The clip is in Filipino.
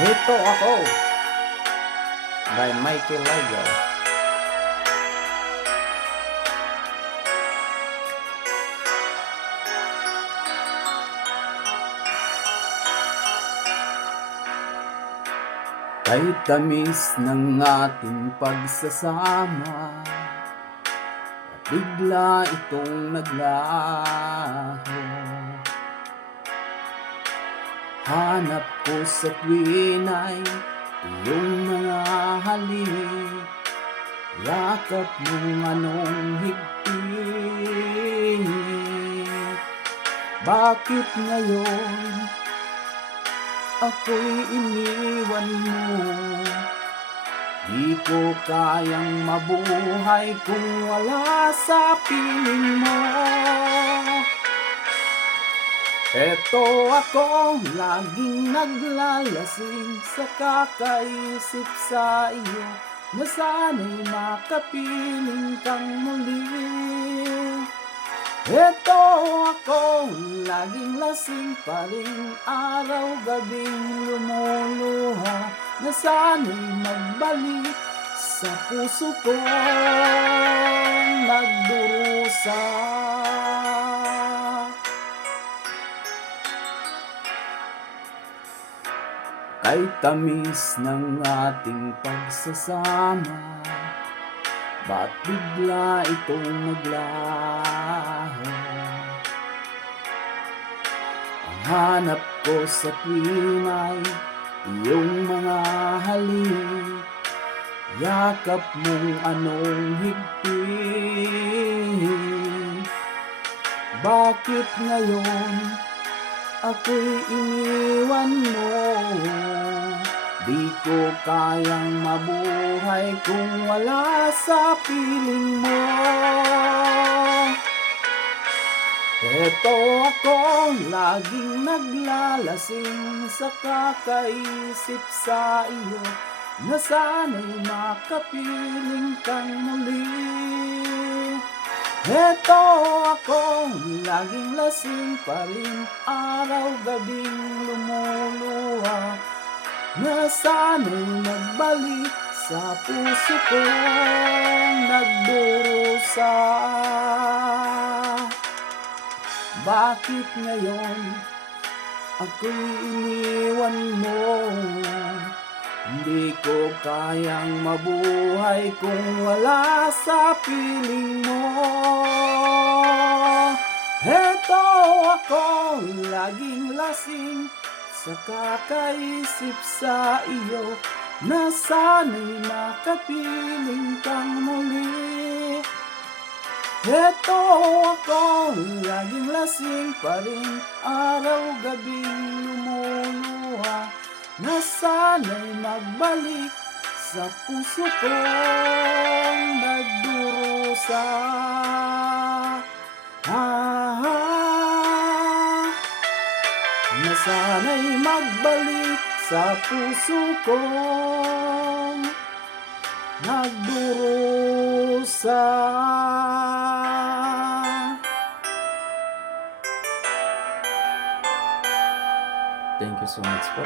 Ito Ako by Michael Liger. Kay tamis ng ating pagsasama, at bigla itong naglaho. Hanap ko sa tuwin ay iyong mga halik, yakap mong anong higpit. Bakit ngayon ako'y iniwan mo? Di ko kayang mabuhay kung wala sa piling mo. Eto ako, laging naglalasing sa kakaisip sa iyo, na sana'y makapiling kang muli. Eto ako, laging lasing pa rin, araw-gabing lumuluha, na sana'y magbalik sa puso kong nagdurusa. Kay tamis ng ating pagsasama, ba't bigla itong naglaho? Ang hanap ko sa tuwin ay iyong mga halik, yakap mong anong higpit. Bakit ngayon ako'y iniwan mo? Di ko kayang mabuhay kung wala sa piling mo. Eto ako, laging naglalasing sa kakaisip sa iyo, na sana'y makapiling kang muli. Eto ako, laging lasing pa rin, araw-gabing lumuluha, na sana'y magbalik sa puso kong nagdurusa. Bakit ngayon ako'y iniwan mo? Hindi ko kayang mabuhay kung wala sa piling mo. Eto ako, laging lasing sa kakaisip sa iyo, na sana'y makapiling kang muli. Eto ako, laging lasing pa rin, araw-gabing lumuluha, na sana'y magbalik sa puso kong nagdurusa. Na sana'y magbalik sa puso kong nagdurusa. Thank you so much po.